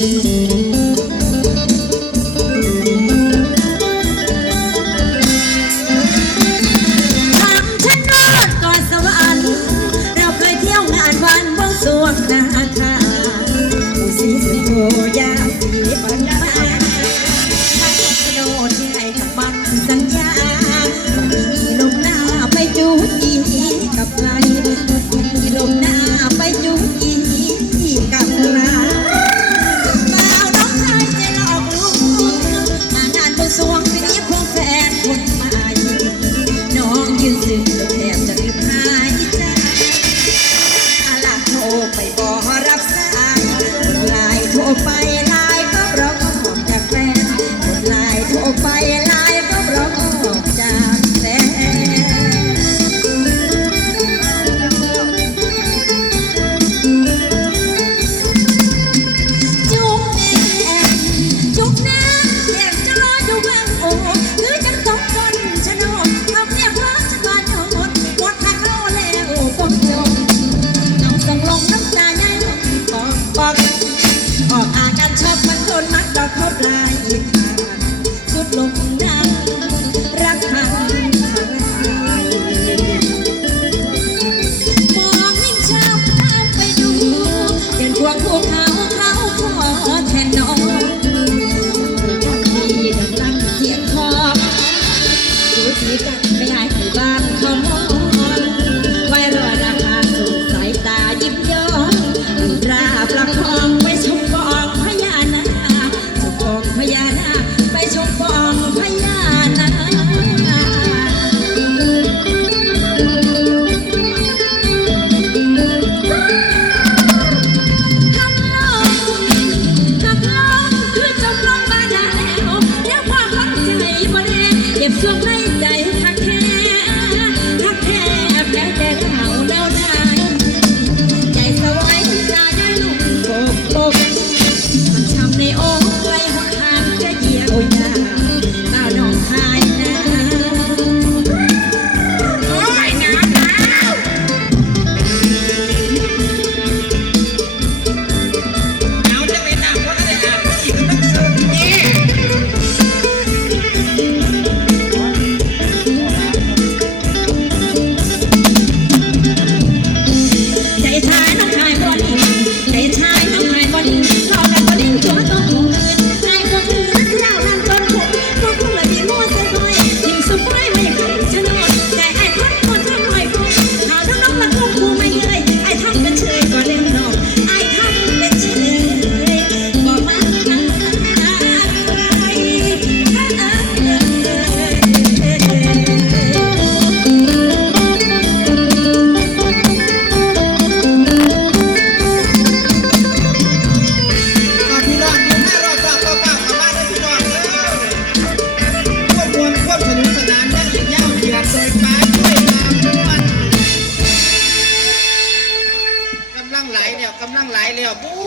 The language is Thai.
ท is it? ว่เขาปลายทางสุดลงนั้นรักมันทางมองให้ชาวตาไปดูยันพวกพวกเขาเขาขอแทนน้องดีดังรังเกียจอบดูสีกันไม่หาย đẹp xuống đây acabou